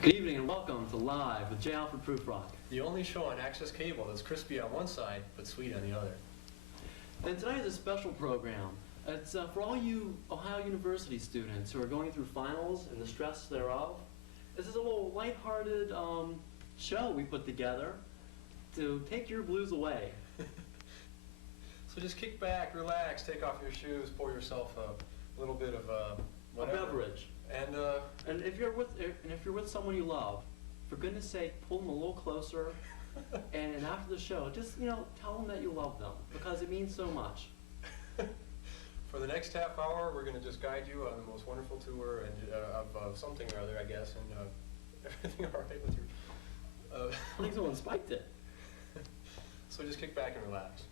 Good evening and welcome to Live with J. Alfred Prufrock. The only show on Access Cable that's crispy on one side, but sweet on the other. And tonight is a special program. It's for all you Ohio University students who are going through finals and the stress thereof. This is a little lighthearted show we put together to take your blues away. So just kick back, relax, take off your shoes, pour yourself a little bit of whatever. A beverage. And if you're with someone you love, for goodness sake, pull them a little closer. and after the show, just tell them that you love them because it means so much. For the next half hour, we're going to just guide you on the most wonderful tour and of something or other, I guess, and everything all right with your. I think someone spiked it. So just kick back and relax.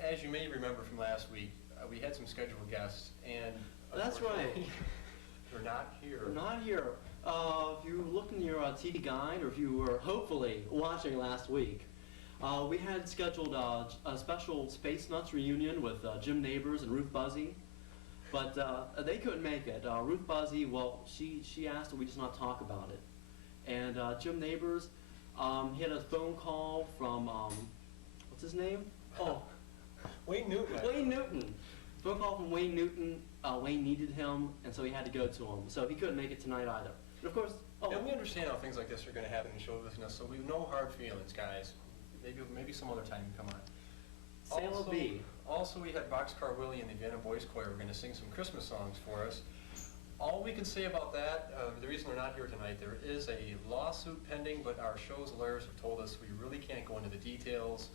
As you may remember from last week, we had some scheduled guests, and that's right. They're not here. They're not here. If you looked in your TV guide, or if you were hopefully watching last week, we had scheduled a special Space Nuts reunion with Jim Nabors and Ruth Buzzi, but they couldn't make it. Ruth Buzzi, well, she asked that we just not talk about it. And Jim Nabors, he had a phone call from, what's his name? Oh, Wayne Newton. Wayne Newton. Phone call from Wayne Newton. Wayne needed him, and so he had to go to him. So he couldn't make it tonight either. And of course, and we understand how things like this are going to happen in show business, so we've no hard feelings, guys. Maybe some other time you come on. Also, we had Boxcar Willie and the Vienna Boys Choir. We're going to sing some Christmas songs for us. All we can say about that, the reason they're not here tonight, there is a lawsuit pending, but our show's lawyers have told us we really can't go into the details.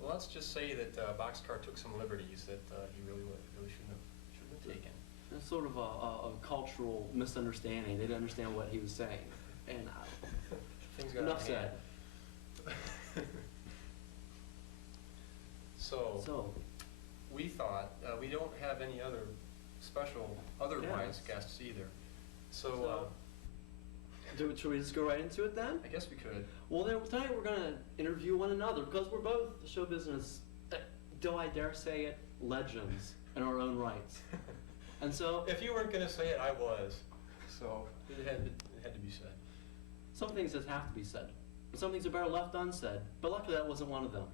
Well, let's just say that Boxcar took some liberties that he really shouldn't have taken. It's sort of a cultural misunderstanding. They didn't understand what he was saying. And things got enough said. So, we thought we don't have any other special otherwise guests either. So should we just go right into it then? I guess we could. Well, tonight we're going to interview one another because we're both show business, do I dare say it, legends in our own rights. And so, if you weren't going to say it, I was. So it had to be said. Some things just have to be said. Some things are better left unsaid. But luckily that wasn't one of them.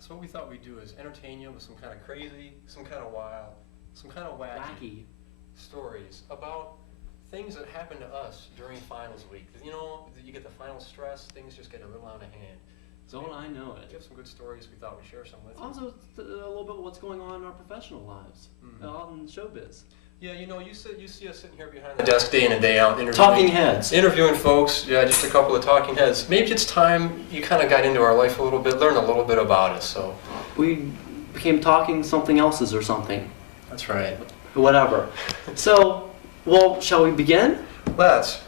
So what we thought we'd do is entertain you with some kind of crazy, some kind of wild, some kind of wacky stories about things that happen to us during finals week. You know, you get the final stress, things just get a little out of hand. Don't I know it? We have some good stories we thought we'd share some with you. Also, a little bit of what's going on in our professional lives, in showbiz. Yeah, you see us sitting here behind the desk day in and day out interviewing folks. Yeah, just a couple of talking heads. Maybe it's time you kind of got into our life a little bit, learned a little bit about us. So we became talking something else's or something. That's right. Whatever. So, well, shall we begin? Let's.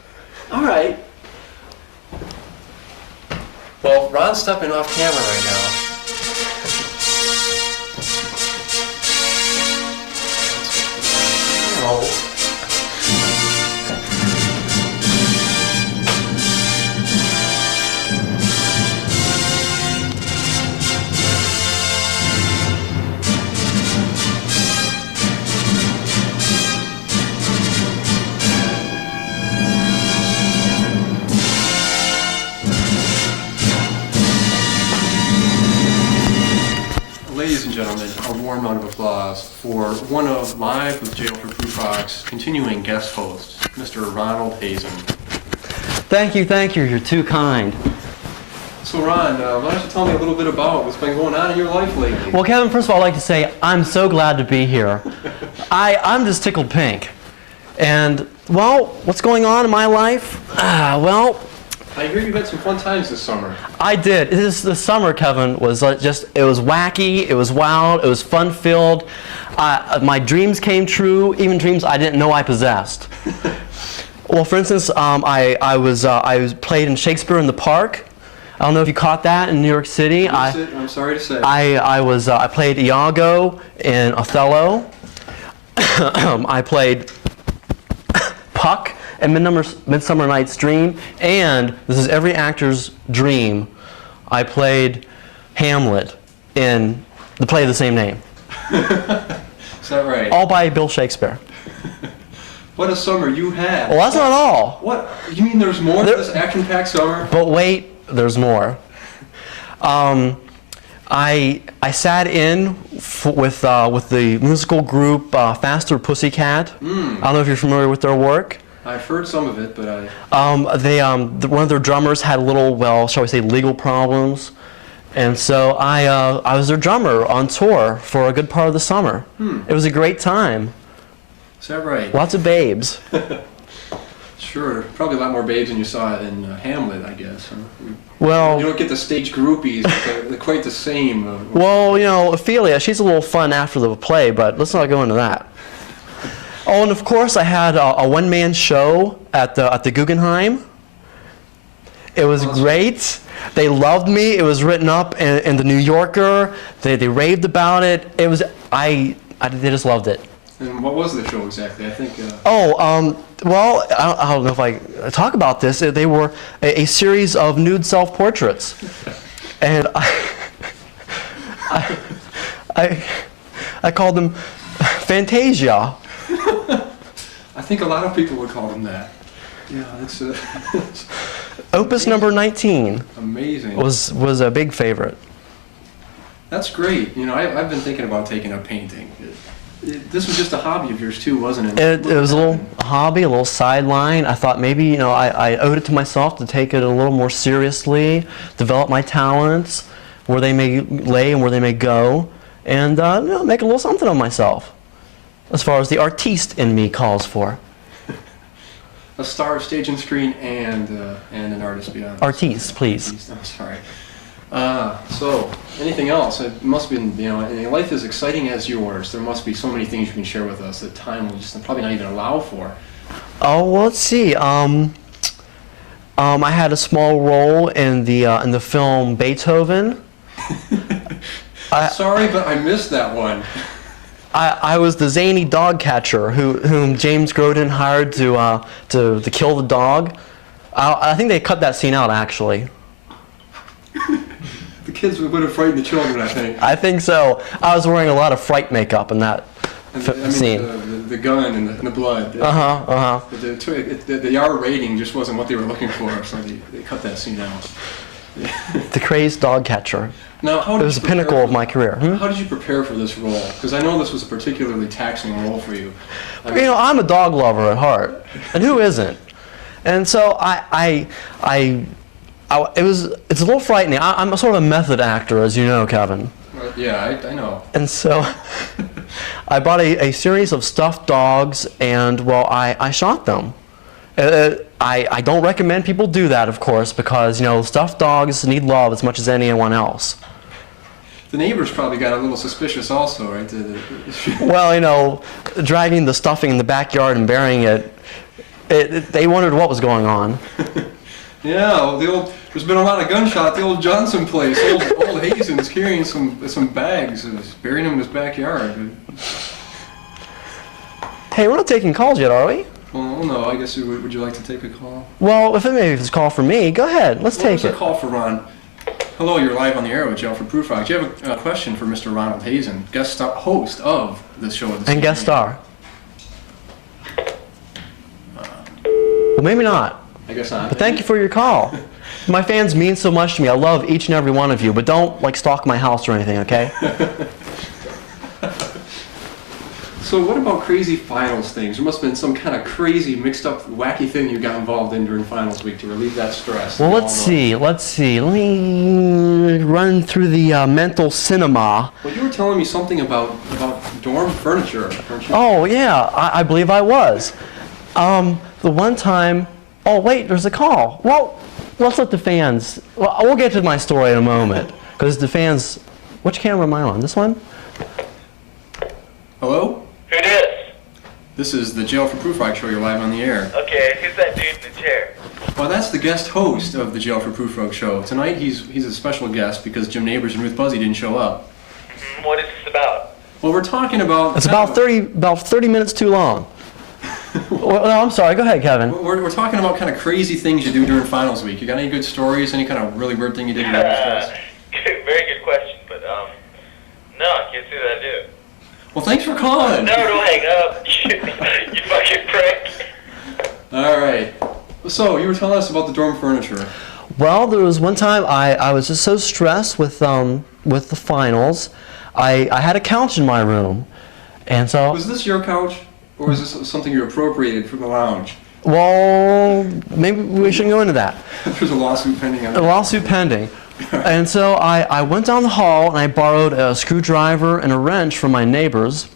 All right. Well, Ron's stepping off camera right now. Ladies and gentlemen, a warm round of applause for one of Live with J. Alfred Prufrock's continuing guest hosts, Mr. Ronald Hazen. Thank you. You're too kind. So Ron, why don't you tell me a little bit about what's been going on in your life lately? Well, Kevin, first of all, I'd like to say I'm so glad to be here. I'm just tickled pink. And, well, what's going on in my life? Well, I hear you had some fun times this summer. I did. The summer, Kevin, was it was wacky, it was wild, it was fun-filled. My dreams came true, even dreams I didn't know I possessed. Well, for instance, I was played in Shakespeare in the Park. I don't know if you caught that in New York City. I'm sorry to say. I played Iago in Othello. I played Puck in Midsummer Night's Dream, and this is every actor's dream. I played Hamlet in the play of the same name. Is that right? All by Bill Shakespeare. What a summer you had. Well, that's not all. What? You mean there's more to this action-packed summer? But wait, there's more. I sat in with the musical group Faster Pussycat. I don't know if you're familiar with their work. I've heard some of it, but I... One of their drummers had a little, well, shall we say, legal problems. And so I was their drummer on tour for a good part of the summer. It was a great time. Is that right? Lots of babes. Sure. Probably a lot more babes than you saw in Hamlet, I guess. Huh? Well, you don't get the stage groupies, but they're quite the same. Well, you know, Ophelia, she's a little fun after the play, but let's not go into that. Oh, and of course I had a one-man show at the Guggenheim. It was great. They loved me. It was written up in the New Yorker. They raved about it. It was they just loved it. And what was the show exactly? I think. Well, I don't know if I talk about this. They were a series of nude self-portraits, and I called them Fantasia. I think a lot of people would call them that. Yeah, it's Opus number 19. Amazing. Was a big favorite. That's great. You know, I've been thinking about taking up painting. This was just a hobby of yours too, wasn't it? It was a little hobby, a little sideline. I thought maybe, you know, I owed it to myself to take it a little more seriously, develop my talents, where they may lay and where they may go, and you know, make a little something of myself, as far as the artiste in me calls for. A star of stage and screen and an artist beyond. Artiste, please. I'm sorry. So, anything else? It must be, you know, in a life as exciting as yours, there must be so many things you can share with us that time will just probably not even allow for. Oh, well, let's see. I had a small role in the film Beethoven. Sorry, but I missed that one. I was the zany dog catcher whom James Grodin hired to kill the dog. I think they cut that scene out, actually. The kids would have frightened the children, I think. I think so. I was wearing a lot of fright makeup in that scene. The gun and the blood. The R rating just wasn't what they were looking for, so they cut that scene out. The crazed dog catcher. Now, it was the pinnacle of my career. How did you prepare for this role? Because I know this was a particularly taxing role for you. You know, I'm a dog lover at heart, and who isn't? And so it's a little frightening. I'm a sort of a method actor, as you know, Kevin. Yeah, I know. And so I bought a series of stuffed dogs, and, well, I shot them. I don't recommend people do that, of course, because, you know, stuffed dogs need love as much as anyone else. The neighbors probably got a little suspicious also, right? Well, you know, dragging the stuffing in the backyard and burying it, they wondered what was going on. Yeah, there's been a lot of gunshot. The old Johnson place, old Hazen's carrying some bags and burying them in his backyard. Hey, we're not taking calls yet, are we? Well, no, I guess would you like to take a call? Well, if it's a call for me, go ahead. Let's take it. There's a call for Ron. Hello, you're live on the air with Alfred Prufrock. Do you have a question for Mr. Ronald Hazen, host of the show? And guest star. Well, maybe not. I guess not. But thank you for your call. My fans mean so much to me. I love each and every one of you, but don't, like, stalk my house or anything, okay? So what about crazy finals things? There must have been some kind of crazy, mixed up, wacky thing you got involved in during finals week to relieve that stress. Well, let's see. Let me run through the mental cinema. Well, you were telling me something about dorm furniture, weren't you? Oh, yeah. I believe I was. The one time... Oh, wait, there's a call. Well, let's let the fans... Well, we'll get to my story in a moment, because the fans... Which camera am I on? This one? Hello? Who dis? This is the Jail for Prufrock show. You're live on the air. Okay, who's that dude in the chair? Well, that's the guest host of the Jail for Prufrock show. Tonight he's a special guest because Nabors and Ruth Buzzi didn't show up. What is this about? Well, we're talking about... It's about 30 minutes too long. Well, no, I'm sorry. Go ahead, Kevin. We're talking about kind of crazy things you do during finals week. You got any good stories? Any kind of really weird thing you did during stress? Very good question, but no, I can't say that I do. Well, thanks for calling. No, don't hang up. You fucking prick. All right. So, you were telling us about the dorm furniture. Well, there was one time I was just so stressed with the finals. I had a couch in my room, and so... Was this your couch, or was this something you appropriated from the lounge? Well, maybe we shouldn't go into that. There's a lawsuit pending on A that. lawsuit pending. And so I went down the hall and I borrowed a screwdriver and a wrench from my neighbors,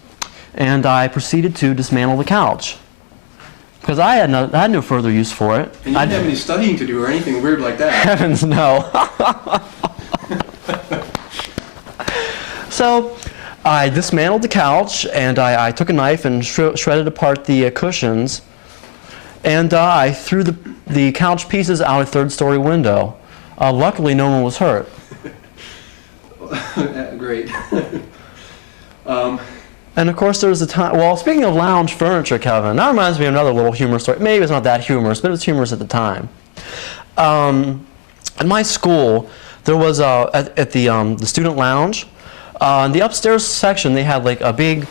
and I proceeded to dismantle the couch. Because I had no further use for it. And you didn't have any studying to do or anything weird like that. Heavens, no. So I dismantled the couch, and I took a knife and shredded apart the cushions, and I threw the couch pieces out a third-story window. Luckily, no one was hurt. Great. And of course, there was a time. Well, speaking of lounge furniture, Kevin, that reminds me of another little humorous story. Maybe it's not that humorous, but it was humorous at the time. At my school, there was at the student lounge, in the upstairs section, they had like a big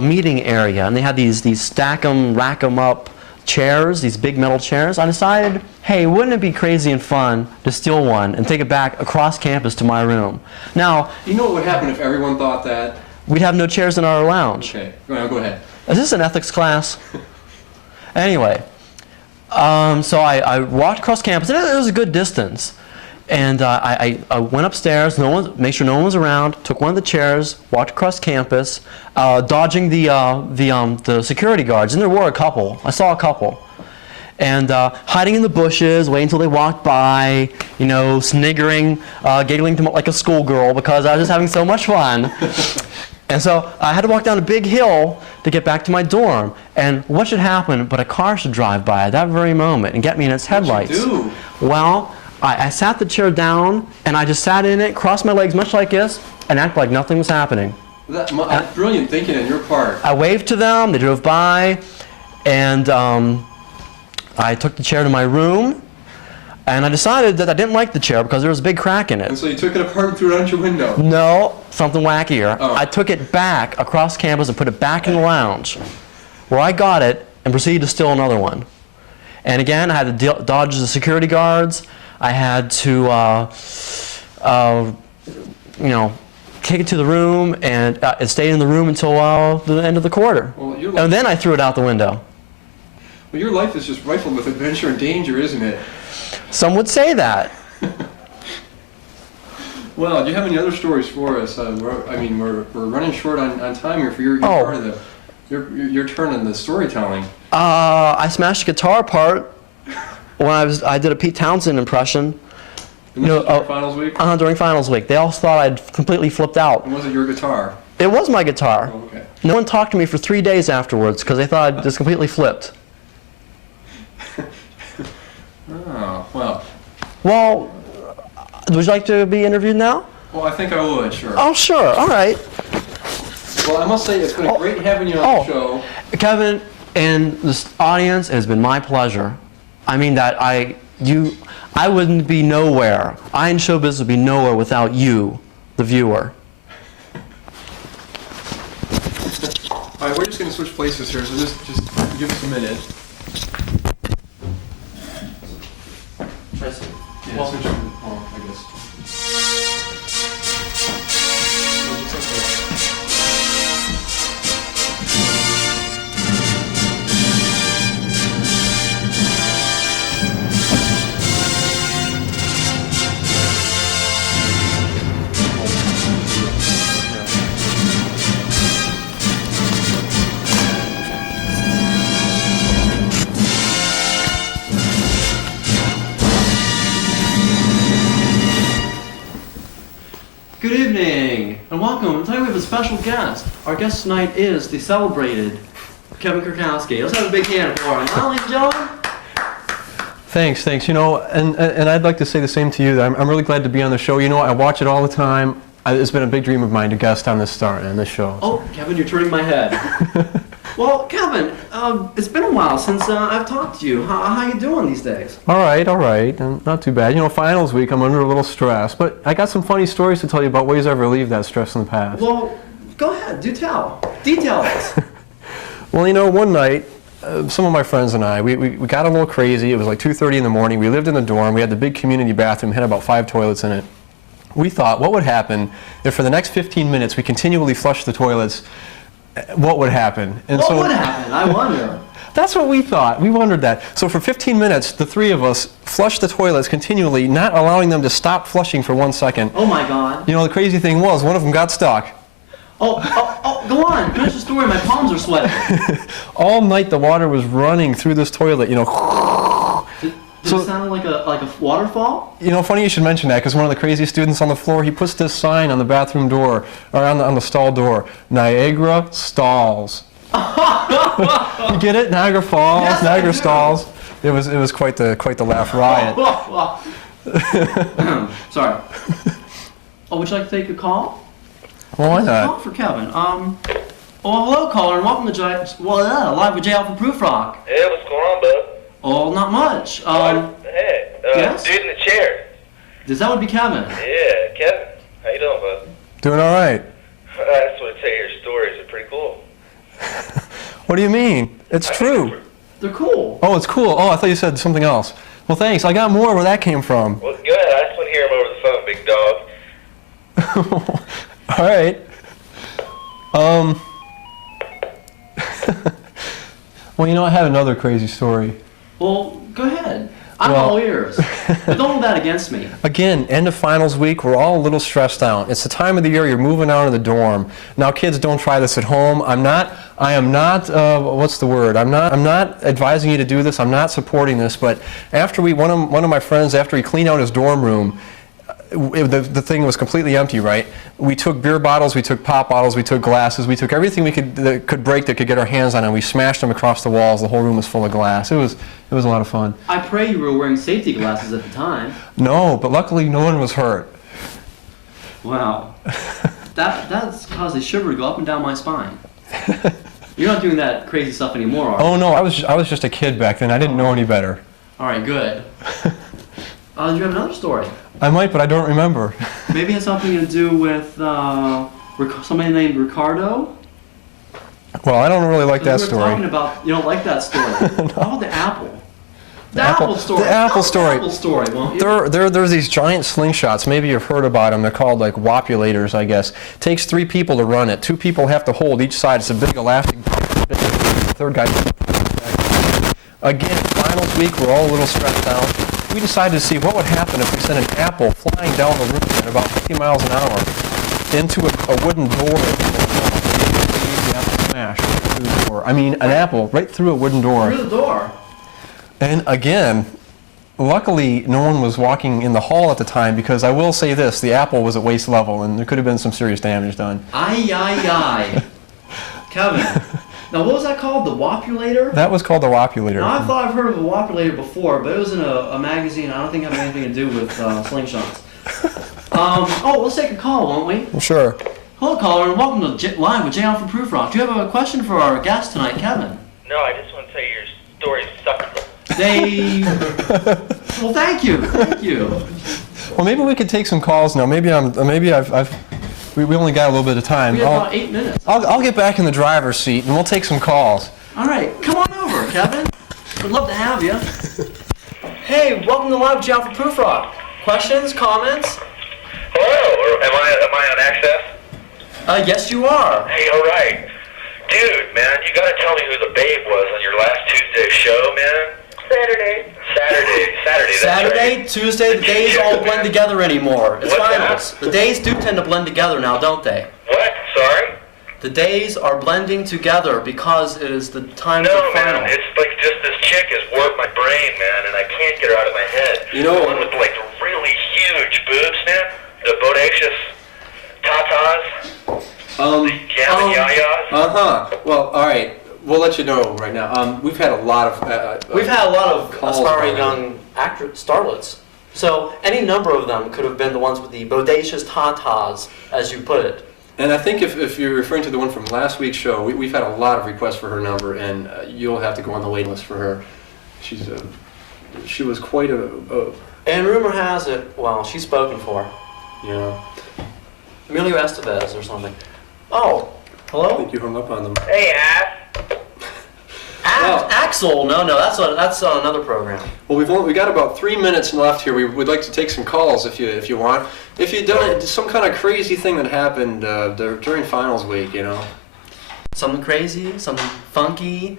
meeting area, and they had these stack 'em, rack 'em up chairs, these big metal chairs. I decided, hey, wouldn't it be crazy and fun to steal one and take it back across campus to my room? Now, You know what would happen if everyone thought that? we'd have no chairs in our lounge. Okay, go ahead. Is this an ethics class? Anyway, so I walked across campus, and it was a good distance. And I went upstairs, make sure no one was around, took one of the chairs, walked across campus, dodging the security guards, and there were a couple. I saw a couple. And hiding in the bushes, waiting until they walked by, you know, sniggering, giggling like a schoolgirl because I was just having so much fun. And so I had to walk down a big hill to get back to my dorm. And what should happen but a car should drive by at that very moment and get me in its headlights. What'd you do? Well, I sat the chair down, and I just sat in it, crossed my legs much like this, and acted like nothing was happening. That's brilliant thinking on your part. I waved to them, they drove by, and I took the chair to my room, and I decided that I didn't like the chair because there was a big crack in And it. so you took it apart and threw it out your window. No, something wackier. Oh. I took it back across campus and put it back in the lounge, where I got it and proceeded to steal another one. And again, I had to dodge the security guards. I had to, you know, take it to the room, and it stayed in the room until the end of the quarter. Well, And then I threw it out the window. Well, your life is just rifled with adventure and danger, isn't it? Some would say that. Well, do you have any other stories for us? We're running short on time here for your Oh. part of your turn in the storytelling. I smashed a guitar apart when I did a Pete Townsend impression. And this was your finals week? During finals week. They all thought I'd completely flipped out. And was it your guitar? It was my guitar. Oh, okay. No one talked to me for 3 days afterwards because they thought I'd just completely flipped. Oh, well. Well, would you like to be interviewed now? Well, I think I would, sure. Oh, sure. All right. Well, I must say, it's been great having you on the show. Kevin and this audience, it has been my pleasure. I mean that I wouldn't be nowhere. I in show business would be nowhere without you, the viewer. All right, we're just going to switch places here, so just give us a minute. Yeah, switch over. Oh, I guess. Good evening, and welcome. Tonight we have a special guest. Our guest tonight is the celebrated Kevin Kurkowski. Let's have a big hand for him. Well, ladies and gentlemen. Thanks. You know, and I'd like to say the same to you. That I'm really glad to be on the show. You know, I watch it all the time. It's been a big dream of mine to guest on this show. Oh, Kevin, you're turning my head. Well, Kevin, it's been a while since I've talked to you. How you doing these days? All right, and not too bad. You know, finals week, I'm under a little stress, but I got some funny stories to tell you about ways I've relieved that stress in the past. Well, Go ahead, do tell. Detail us. Well, you know, one night, some of my friends and I, we got a little crazy. It was like 2:30 in the morning. We lived in the dorm. We had the big community bathroom, had about 5 toilets in it. We thought, what would happen if for the next 15 minutes we continually flushed the toilets? What would happen? And What would happen? I wonder. That's what we thought. We wondered that. So for 15 minutes, the three of us flushed the toilets continually, not allowing them to stop flushing for 1 second. Oh my God. You know, the crazy thing was, one of them got stuck. Oh, go on. Finish the story. My palms are sweating. All night the water was running through this toilet, you know. Did it sound like a waterfall? You know, funny you should mention that, because one of the crazy students on the floor, he puts this sign on the bathroom door, or on the stall door, Niagara Stalls. You get it? Niagara Falls, Yes, Niagara I do. Stalls. It was quite the laugh riot. Sorry. Oh, would you like to take a call? Well, why Call not? for Kevin. Well, hello, caller, and welcome to Live with J. Alfred Prufrock. Hey, what's going on, bud? Oh, not much. Hey, yes? dude in the chair. That would be Kevin. Yeah, Kevin. How you doing, bud? Doing all right. I just want to tell you your stories are pretty cool. What do you mean? It's true. They're cool. Oh, it's cool. Oh, I thought you said something else. Well, thanks. I got more where that came from. Well, go ahead. I just want to hear them over the phone, big dog. All right. Well, you know, I have another crazy story. Well, go ahead. I'm Well- all ears. But don't hold that against me. Again, end of finals week, we're all a little stressed out. It's the time of the year you're moving out of the dorm. Now, kids, don't try this at home. I am not, what's the word? I'm not advising you to do this. I'm not supporting this. But after one of my friends, after he cleaned out his dorm room, the thing was completely empty, right? We took beer bottles, we took pop bottles, we took glasses, we took everything that could break, that could get our hands on, and we smashed them across the walls. The whole room was full of glass. It was a lot of fun. I pray you were wearing safety glasses at the time. No, but luckily no one was hurt. Wow. That's caused a shiver to go up and down my spine. You're not doing that crazy stuff anymore, are you? Oh no, I was just a kid back then. I didn't know any better. All right, good. Do you have another story? I might, but I don't remember. Maybe it has something to do with somebody named Ricardo? Well, I don't really like that We were story. talking about, you don't like that story. How about the apple? The apple- apple story. the apple Tell story. The apple story, won't you? There's these giant slingshots. Maybe you've heard about them. They're called like wopulators, I guess. Takes 3 people to run it. 2 people have to hold each side. It's a big elastic band. The third guy. Again, finals week, we're all a little stressed out. We decided to see what would happen if we sent an apple flying down the room at about 50 miles an hour into a wooden door. The apple smash through the door. I mean, an apple right through a wooden door. Through the door. And again, luckily no one was walking in the hall at the time, because I will say this, the apple was at waist level and there could have been some serious damage done. Aye. Kevin, now what was that called? The wopulator? That was called the wopulator. Now, I thought I've heard of a wopulator before, but it was in a magazine. I don't think it had anything to do with slingshots. Let's take a call, won't we? Well, sure. Hello, caller, and welcome to Live with J. Alfred Prufrock. Do you have a question for our guest tonight, Kevin? No, I just want to tell you your story sucks. Well, thank you. Well, maybe we could take some calls now. We only got a little bit of time. We have about 8 minutes. I'll get back in the driver's seat and we'll take some calls. All right, come on over, Kevin. We'd love to have you. Hey, welcome to Live with J. Alfred Prufrock. Questions, comments? Hello, am I on access? Yes, you are. Hey, all right. Dude, man, you got to tell me who the babe was on your last Tuesday show, man. Saturday, that's Saturday, right. Tuesday, the days all blend together anymore. It's What's that? finals. The days do tend to blend together now, don't they? What? Sorry? The days are blending together because it is the time No, of man, finals. it's like just this chick has warped my brain, man, and I can't get her out of my head. You know- The one with like the really huge boobs, man. The bodacious tatas. The gammon yayas. Well, all right. We'll let you know right now. We've had a lot of... We've had a lot of calls aspiring about young starlets. So any number of them could have been the ones with the bodacious tatas, as you put it. And I think if you're referring to the one from last week's show, we've had a lot of requests for her number, and you'll have to go on the waiting list for her. She was quite a And rumor has it, well, she's spoken for. you know. Emilio Estevez or something. Oh, I hello? think you hung up on them. Hey, Ass. Well- Axel? No, that's another program. Well, we got about 3 minutes left here. We'd like to take some calls if you want. If you don't, some kind of crazy thing that happened during finals week, you know. Something crazy, something funky.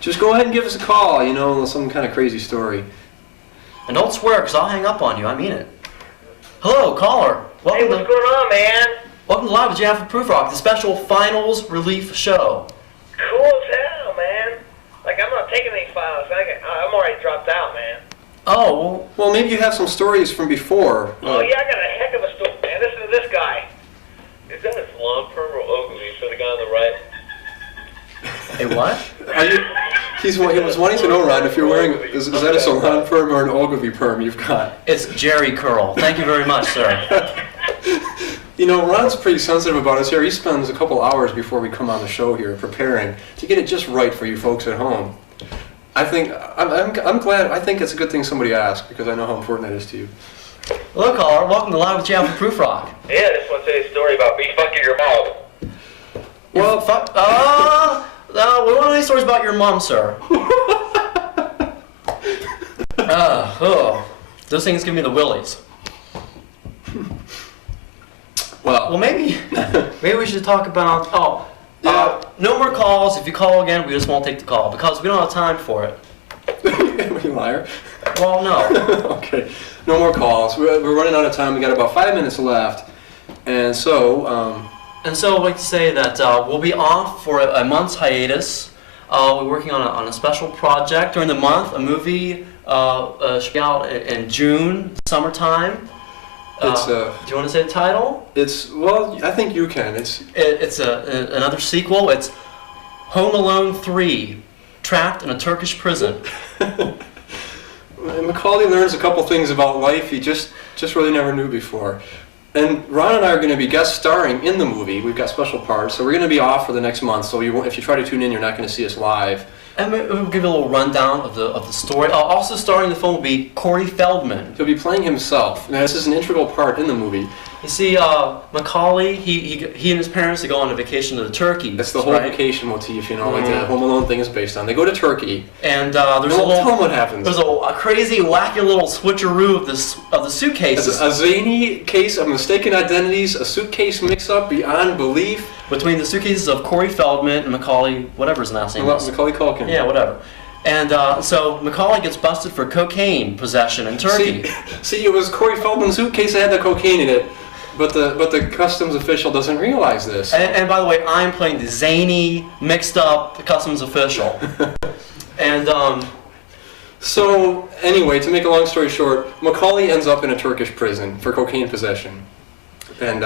Just go ahead and give us a call, you know, some kind of crazy story. And don't swear, because I'll hang up on you. I mean it. Hello, caller. Hey, Welcome what's going on, man? welcome to Live with Alfred Prufrock, the special finals relief show. Cool as hell, man. Like, I'm not taking any files. I'm already dropped out, man. Oh, Well, maybe you have some stories from before. Oh, yeah, I got a heck of a story, man. Listen to this guy. Is that his long perm or ugly for the guy on the right? well. A what? He was wanting to know, Ron, if you're wearing, is that a salon perm or an Ogilvy perm you've got? It's Jerry Curl. Thank you very much, sir. You know, Ron's pretty sensitive about his hair. He spends a couple hours before we come on the show here preparing to get it just right for you folks at home. I'm glad. I think it's a good thing somebody asked because I know how important that is to you. Hello, caller. Welcome to Live with Alfred Prufrock. Yeah, I just want to tell you a story about me fucking your mom. Well, fuck. We want any stories about your mom, sir. Those things give me the willies. Well, maybe we should talk about. No more calls. If you call again, we just won't take the call because we don't have time for it. You liar. Well, no. Okay, no more calls. We're running out of time. We got about 5 minutes left, and so. And so I'd like to say that we'll be off for a month's hiatus. We're working on a special project during the month. A movie should be out in June, summertime. Do you want to say the title? Well, I think you can. It's another sequel. It's Home Alone 3, Trapped in a Turkish Prison. Macaulay learns a couple things about life he just really never knew before. And Ron and I are going to be guest starring in the movie. We've got special parts, so we're going to be off for the next month. So if you try to tune in, you're not going to see us live. And we'll give you a little rundown of the story. Also starring in the film will be Corey Feldman. He'll be playing himself. Now, this is an integral part in the movie. You see, Macaulay, he and his parents, they go on a vacation to Turkey. That's the whole vacation motif, you know, like the Home Alone thing is based on. They go to Turkey. And tell them what happens. There's a crazy, wacky little switcheroo of the suitcases. A zany case of mistaken identities, a suitcase mix-up beyond belief. Between the suitcases of Corey Feldman and Macaulay, whatever his last name is. Macaulay Culkin. Yeah, whatever. And so Macaulay gets busted for cocaine possession in Turkey. See, it was Corey Feldman's suitcase that had the cocaine in it. But the customs official doesn't realize this. And by the way, I'm playing the zany, mixed up customs official. And so anyway, to make a long story short, Macaulay ends up in a Turkish prison for cocaine possession. And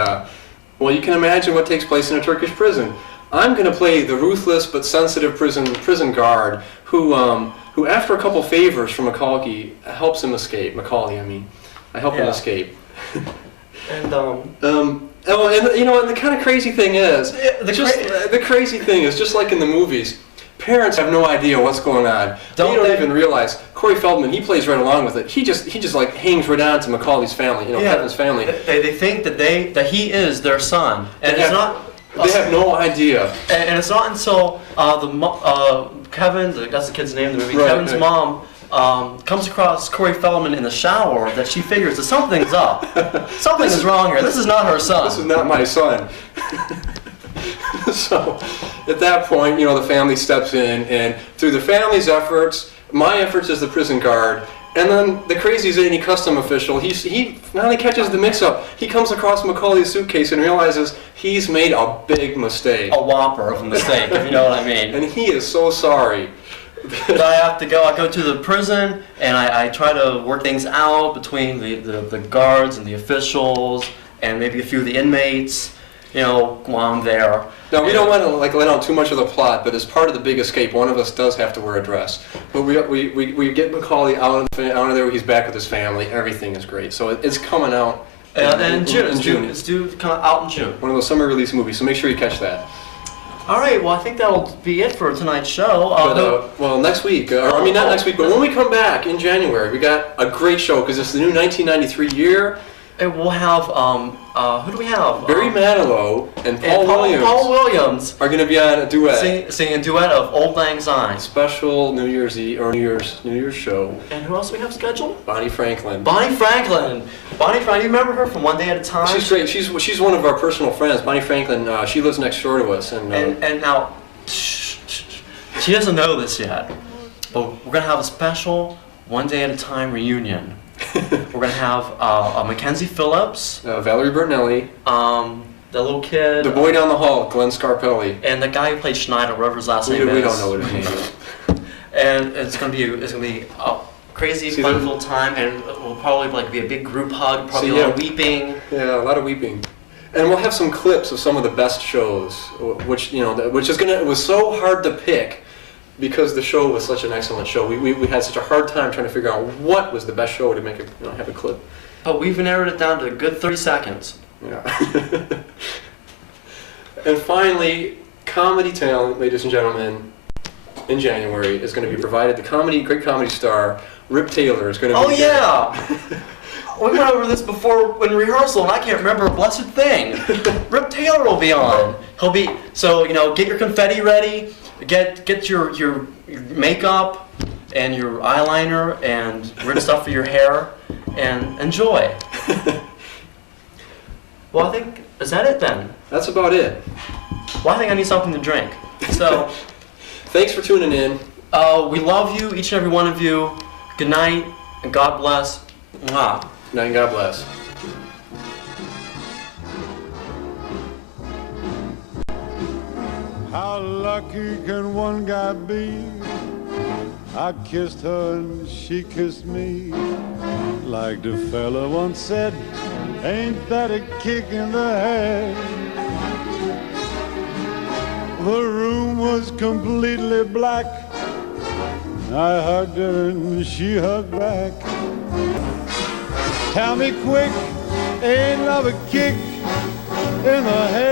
well, you can imagine what takes place in a Turkish prison. I'm going to play the ruthless but sensitive prison guard who after a couple favors from Macaulay helps him escape. Macaulay, I mean, I help him escape. And you know, and the kind of crazy thing is, the crazy thing is, just like in the movies, parents have no idea what's going on. They don't even realize. Corey Feldman, he plays right along with it. He just like hangs right on to Macaulay's family, you know, Kevin's family. They think that he is their son, and it's not. They have no idea. And it's not until Kevin, that's the kid's name in the movie. Right, Kevin's mom. Comes across Corey Feldman in the shower that she figures that something's up. Something is wrong here. This is not her son. This is not my son. So at that point, you know, the family steps in, and through the family's efforts, my efforts as the prison guard, and then the crazy zany custom official, he finally catches the mix-up. He comes across Macaulay's suitcase and realizes he's made a big mistake. A whopper of a mistake, if you know what I mean. And he is so sorry. I go to the prison, and I try to work things out between the guards and the officials, and maybe a few of the inmates, you know, while I'm there. Now, we don't want to let out too much of the plot, but as part of the big escape, one of us does have to wear a dress. But we get Macaulay out of there, he's back with his family, everything is great. So it's coming out in June. It's due come out in June. One of those summer release movies, so make sure you catch that. All right, well, I think that'll be it for tonight's show. Well, next week, not next week, but when we come back in January, we got a great show because it's the new 1993 year. And we'll have, who do we have? Barry Manilow and Paul Williams Paul Williams are going to be on a duet. singing a duet of Old Lang Syne. Special New Year's Eve or New Year's show. And who else do we have scheduled? Bonnie Franklin. Bonnie Franklin. Bonnie Franklin, you remember her from One Day at a Time? She's great. She's one of our personal friends. Bonnie Franklin. She lives next door to us. And now, she doesn't know this yet, but we're gonna have a special One Day at a Time reunion. We're gonna have Mackenzie Phillips, Valerie Bertinelli, the little kid, the boy down the hall, Glenn Scarpelli, and the guy who played Schneider, whatever his last name is. We don't know what his name is. And it's gonna be a crazy, fun time, and it will probably be a big group hug, probably a lot of weeping. Yeah, a lot of weeping. And we'll have some clips of some of the best shows, which it was so hard to pick. Because the show was such an excellent show, we had such a hard time trying to figure out what was the best show to make it, have a clip. But we've narrowed it down to a good 30 seconds. Yeah. And finally, comedy talent, ladies and gentlemen, in January is going to be provided. The great comedy star, Rip Taylor, is going to be. Oh yeah. We went over this before in rehearsal, and I can't remember a blessed thing. Rip Taylor will be on. He'll be get your confetti ready. Get your makeup and your eyeliner and weird stuff for your hair and enjoy. Well, I think, is that it then? That's about it. Well, I think I need something to drink. So, thanks for tuning in. We love you, each and every one of you. Good night, and God bless. Mwah. Good night, and God bless. How lucky can one guy be? I kissed her and she kissed me. Like the fella once said, ain't that a kick in the head? The room was completely black. I hugged her and she hugged back. Tell me quick, ain't love a kick in the head?